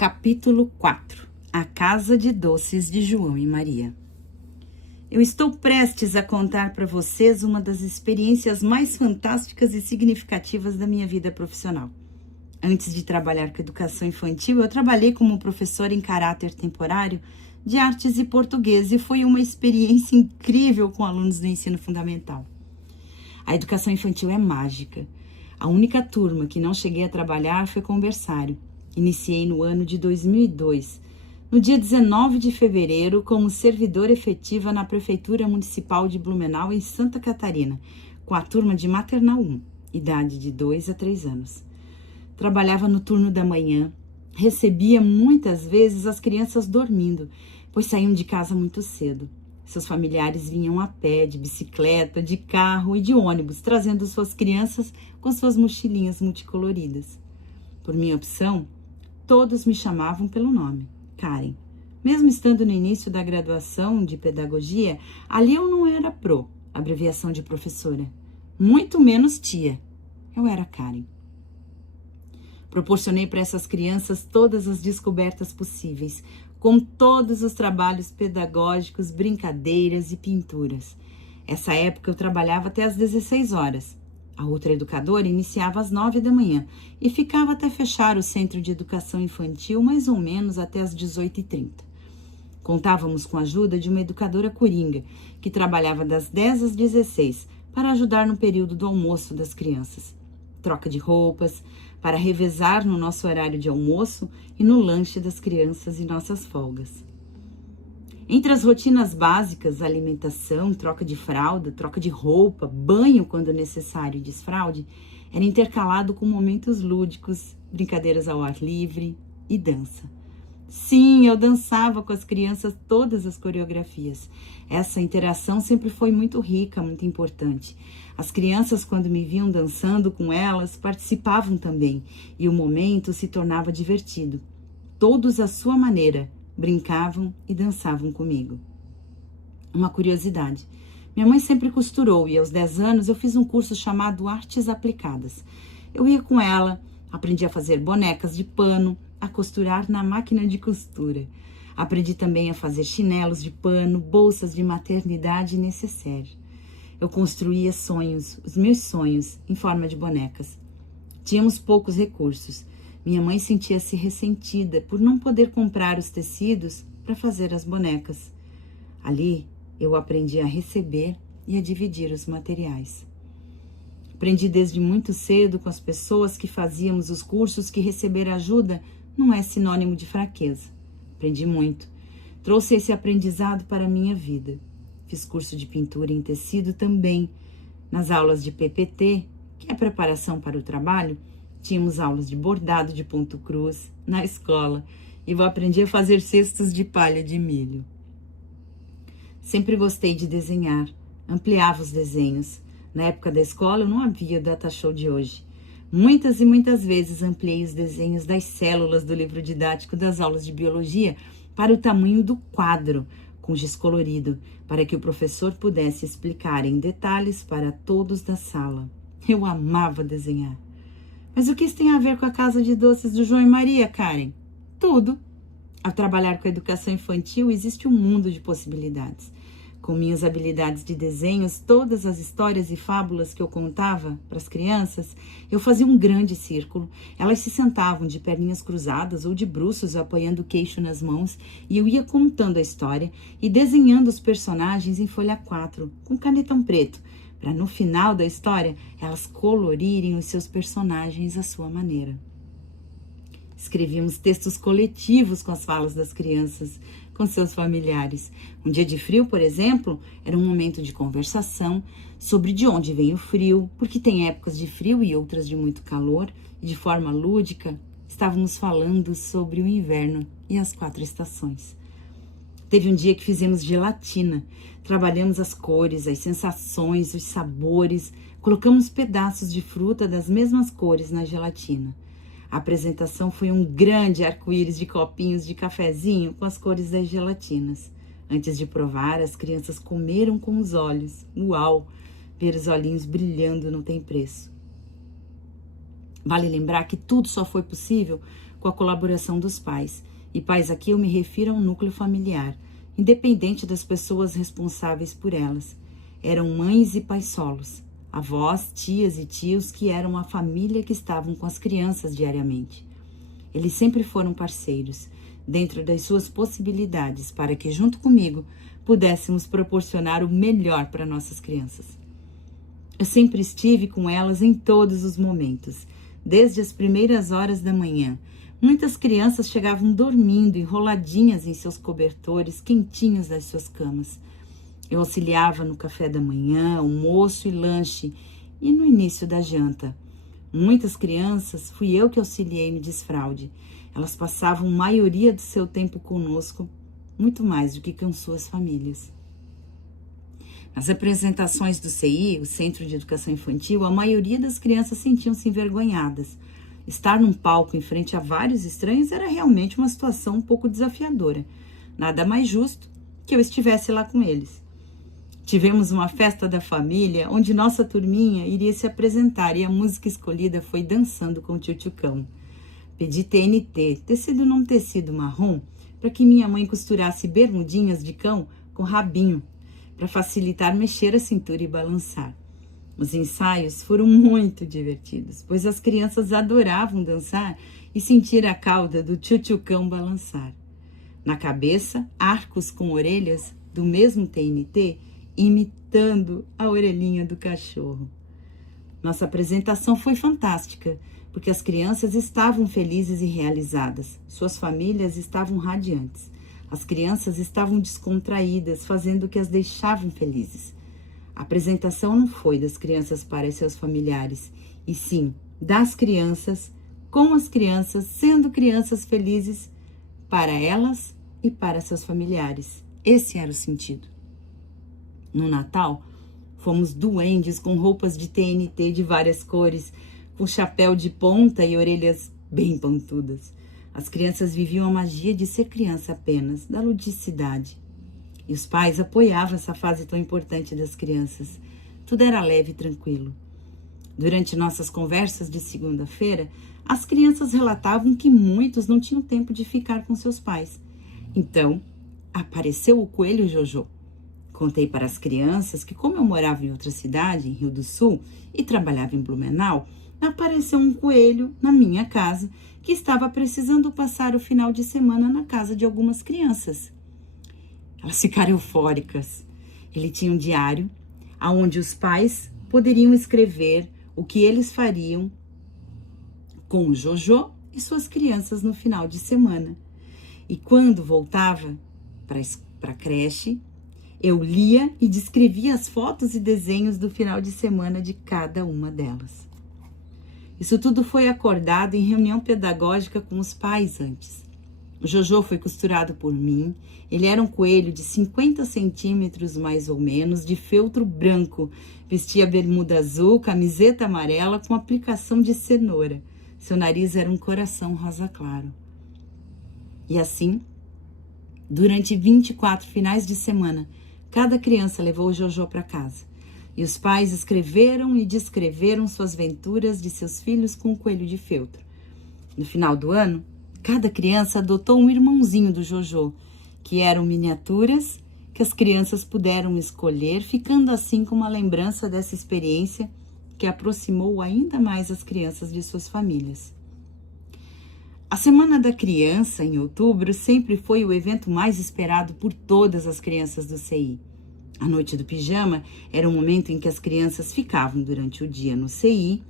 Capítulo 4. A Casa de Doces de João e Maria. Eu estou prestes a contar para vocês uma das experiências mais fantásticas e significativas da minha vida profissional. Antes de trabalhar com educação infantil, eu trabalhei como professora em caráter temporário de artes e português e foi uma experiência incrível com alunos do ensino fundamental. A educação infantil é mágica. A única turma que não cheguei a trabalhar foi com o berçário. Iniciei no ano de 2002, no dia 19 de fevereiro, como servidora efetiva na Prefeitura Municipal de Blumenau, em Santa Catarina, com a turma de Maternal 1, idade de 2 a 3 anos. Trabalhava no turno da manhã, recebia muitas vezes as crianças dormindo, pois saíam de casa muito cedo. Seus familiares vinham a pé, de bicicleta, de carro e de ônibus, trazendo suas crianças com suas mochilinhas multicoloridas. Por minha opção, todos me chamavam pelo nome, Karen. Mesmo estando no início da graduação de pedagogia, ali eu não era pro, abreviação de professora, muito menos tia. Eu era Karen. Proporcionei para essas crianças todas as descobertas possíveis, com todos os trabalhos pedagógicos, brincadeiras e pinturas. Essa época eu trabalhava até às 16 horas. A outra educadora iniciava às 9 da manhã e ficava até fechar o centro de educação infantil mais ou menos até às 18h30. Contávamos com a ajuda de uma educadora coringa, que trabalhava das 10 às 16 para ajudar no período do almoço das crianças. Troca de roupas, para revezar no nosso horário de almoço e no lanche das crianças e nossas folgas. Entre as rotinas básicas, alimentação, troca de fralda, troca de roupa, banho quando necessário e desfraude, era intercalado com momentos lúdicos, brincadeiras ao ar livre e dança. Sim, eu dançava com as crianças todas as coreografias. Essa interação sempre foi muito rica, muito importante. As crianças, quando me viam dançando com elas, participavam também e o momento se tornava divertido. Todos à sua maneira, brincavam e dançavam comigo. Uma curiosidade. Minha mãe sempre costurou e aos 10 anos eu fiz um curso chamado Artes Aplicadas. Eu ia com ela, aprendi a fazer bonecas de pano, a costurar na máquina de costura. Aprendi também a fazer chinelos de pano, bolsas de maternidade e necessaire. Eu construía sonhos, os meus sonhos, em forma de bonecas. Tínhamos poucos recursos. Minha mãe sentia-se ressentida por não poder comprar os tecidos para fazer as bonecas. Ali, eu aprendi a receber e a dividir os materiais. Aprendi desde muito cedo com as pessoas que fazíamos os cursos que receber ajuda não é sinônimo de fraqueza. Aprendi muito. Trouxe esse aprendizado para a minha vida. Fiz curso de pintura em tecido também. Nas aulas de PPT, que é preparação para o trabalho, tínhamos aulas de bordado de ponto cruz na escola e eu aprendi a fazer cestos de palha de milho. Sempre gostei de desenhar, ampliava os desenhos. Na época da escola não havia data show de hoje. Muitas e muitas vezes ampliei os desenhos das células do livro didático das aulas de biologia para o tamanho do quadro, com giz colorido, para que o professor pudesse explicar em detalhes para todos da sala. Eu amava desenhar. Mas o que isso tem a ver com a Casa de Doces do João e Maria, Karen? Tudo. Ao trabalhar com a educação infantil, existe um mundo de possibilidades. Com minhas habilidades de desenhos, todas as histórias e fábulas que eu contava para as crianças, eu fazia um grande círculo. Elas se sentavam de perninhas cruzadas ou de bruços, apoiando o queixo nas mãos, e eu ia contando a história e desenhando os personagens em folha 4, com canetão preto, para no final da história elas colorirem os seus personagens à sua maneira. Escrevíamos textos coletivos com as falas das crianças, com seus familiares. Um dia de frio, por exemplo, era um momento de conversação sobre de onde vem o frio, porque tem épocas de frio e outras de muito calor, e de forma lúdica estávamos falando sobre o inverno e as 4 estações. Teve um dia que fizemos gelatina, trabalhamos as cores, as sensações, os sabores, colocamos pedaços de fruta das mesmas cores na gelatina. A apresentação foi um grande arco-íris de copinhos de cafezinho com as cores das gelatinas. Antes de provar, as crianças comeram com os olhos. Uau! Ver os olhinhos brilhando não tem preço. Vale lembrar que tudo só foi possível com a colaboração dos pais. E pais aqui eu me refiro a um núcleo familiar, independente das pessoas responsáveis por elas. Eram mães e pais solos, avós, tias e tios que eram a família que estavam com as crianças diariamente. Eles sempre foram parceiros, dentro das suas possibilidades, para que, junto comigo, pudéssemos proporcionar o melhor para nossas crianças. Eu sempre estive com elas em todos os momentos, desde as primeiras horas da manhã. Muitas crianças chegavam dormindo, enroladinhas em seus cobertores, quentinhas das suas camas. Eu auxiliava no café da manhã, almoço e lanche, e no início da janta. Muitas crianças fui eu que auxiliei no desfraude. Elas passavam a maioria do seu tempo conosco, muito mais do que com suas famílias. Nas apresentações do CI, o Centro de Educação Infantil, a maioria das crianças sentiam-se envergonhadas. Estar num palco em frente a vários estranhos era realmente uma situação um pouco desafiadora. Nada mais justo que eu estivesse lá com eles. Tivemos uma festa da família, onde nossa turminha iria se apresentar e a música escolhida foi Dançando com o Tchutchucão. Pedi TNT, tecido não tecido marrom, para que minha mãe costurasse bermudinhas de cão com rabinho, para facilitar mexer a cintura e balançar. Os ensaios foram muito divertidos, pois as crianças adoravam dançar e sentir a cauda do tchutchucão balançar. Na cabeça, arcos com orelhas do mesmo TNT, imitando a orelhinha do cachorro. Nossa apresentação foi fantástica, porque as crianças estavam felizes e realizadas. Suas famílias estavam radiantes. As crianças estavam descontraídas, fazendo o que as deixavam felizes. A apresentação não foi das crianças para seus familiares, e sim das crianças, com as crianças, sendo crianças felizes para elas e para seus familiares. Esse era o sentido. No Natal, fomos duendes com roupas de TNT de várias cores, com chapéu de ponta e orelhas bem pontudas. As crianças viviam a magia de ser criança apenas, da ludicidade. E os pais apoiavam essa fase tão importante das crianças. Tudo era leve e tranquilo. Durante nossas conversas de segunda-feira, as crianças relatavam que muitos não tinham tempo de ficar com seus pais. Então, apareceu o coelho Jojo. Contei para as crianças que, como eu morava em outra cidade, em Rio do Sul, e trabalhava em Blumenau, apareceu um coelho na minha casa que estava precisando passar o final de semana na casa de algumas crianças. Elas ficaram eufóricas. Ele tinha um diário onde os pais poderiam escrever o que eles fariam com o Jojo e suas crianças no final de semana. E quando voltava para a creche, eu lia e descrevia as fotos e desenhos do final de semana de cada uma delas. Isso tudo foi acordado em reunião pedagógica com os pais antes. O Jojo foi costurado por mim. Ele era um coelho de 50 centímetros mais ou menos, de feltro branco. Vestia bermuda azul, camiseta amarela com aplicação de cenoura. Seu nariz era um coração rosa claro. E assim, durante 24 finais de semana, cada criança levou o Jojo para casa. E os pais escreveram e descreveram suas aventuras de seus filhos com o coelho de feltro. No final do ano, cada criança adotou um irmãozinho do Jojo, que eram miniaturas que as crianças puderam escolher, ficando assim com uma lembrança dessa experiência que aproximou ainda mais as crianças de suas famílias. A Semana da Criança, em outubro, sempre foi o evento mais esperado por todas as crianças do CI. A noite do pijama era o momento em que as crianças ficavam durante o dia no CI,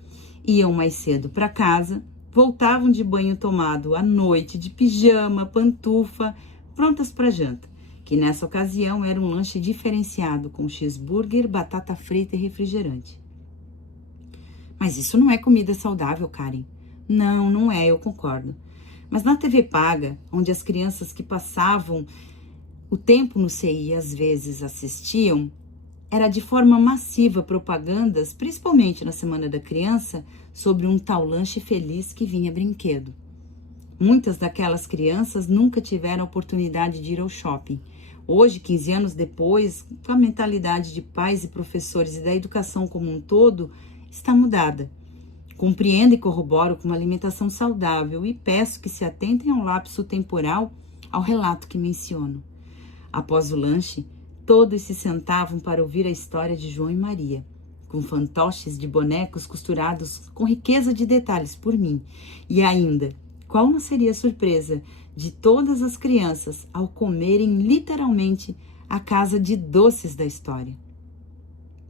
iam mais cedo para casa, voltavam de banho tomado à noite de pijama, pantufa, prontas para janta, que nessa ocasião era um lanche diferenciado com cheeseburger, batata frita e refrigerante. Mas isso não é comida saudável, Karen. Não, não é, eu concordo. Mas na TV paga, onde as crianças que passavam o tempo no CI às vezes assistiam, era de forma massiva propagandas, principalmente na Semana da Criança, sobre um tal lanche feliz que vinha brinquedo. Muitas daquelas crianças nunca tiveram a oportunidade de ir ao shopping. Hoje, 15 anos depois, a mentalidade de pais e professores e da educação como um todo está mudada. Compreendo e corroboro com uma alimentação saudável e peço que se atentem ao lapso temporal ao relato que menciono. Após o lanche, todos se sentavam para ouvir a história de João e Maria, com fantoches de bonecos costurados com riqueza de detalhes por mim. E ainda, qual não seria a surpresa de todas as crianças ao comerem literalmente a casa de doces da história?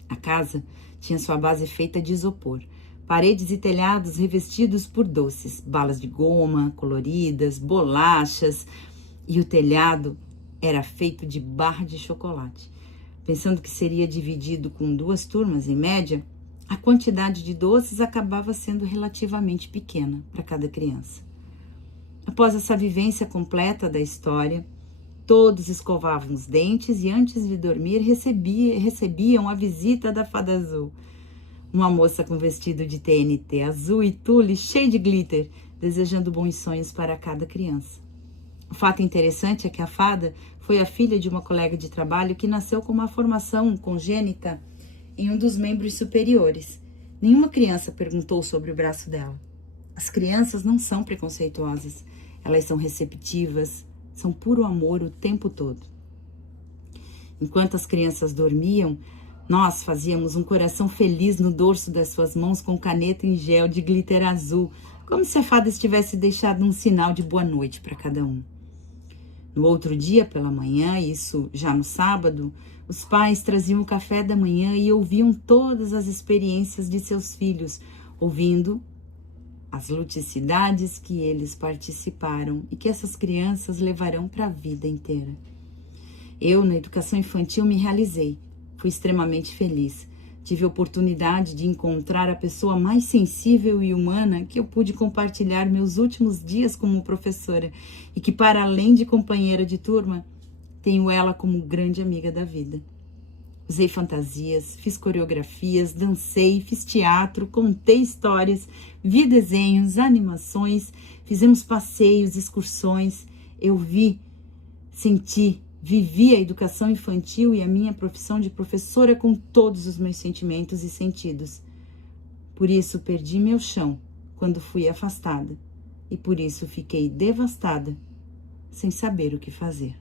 A casa tinha sua base feita de isopor, paredes e telhados revestidos por doces, balas de goma coloridas, bolachas, e o telhado era feito de barra de chocolate. Pensando que seria dividido com 2 turmas em média, a quantidade de doces acabava sendo relativamente pequena para cada criança. Após essa vivência completa da história, todos escovavam os dentes e antes de dormir recebiam a visita da Fada Azul. Uma moça com vestido de TNT azul e tule cheio de glitter, desejando bons sonhos para cada criança. O fato interessante é que a fada foi a filha de uma colega de trabalho que nasceu com uma formação congênita em um dos membros superiores. Nenhuma criança perguntou sobre o braço dela. As crianças não são preconceituosas, elas são receptivas, são puro amor o tempo todo. Enquanto as crianças dormiam, nós fazíamos um coração feliz no dorso das suas mãos com caneta em gel de glitter azul, como se a fada estivesse deixado um sinal de boa noite para cada um. No outro dia, pela manhã, isso já no sábado, os pais traziam o café da manhã e ouviam todas as experiências de seus filhos, ouvindo as ludicidades que eles participaram e que essas crianças levarão para a vida inteira. Eu, na educação infantil, me realizei. Fui extremamente feliz. Tive a oportunidade de encontrar a pessoa mais sensível e humana que eu pude compartilhar meus últimos dias como professora e que, para além de companheira de turma, tenho ela como grande amiga da vida. Usei fantasias, fiz coreografias, dancei, fiz teatro, contei histórias, vi desenhos, animações, fizemos passeios, excursões. Eu vi, senti, vivi a educação infantil e a minha profissão de professora com todos os meus sentimentos e sentidos. Por isso perdi meu chão quando fui afastada e por isso fiquei devastada, sem saber o que fazer.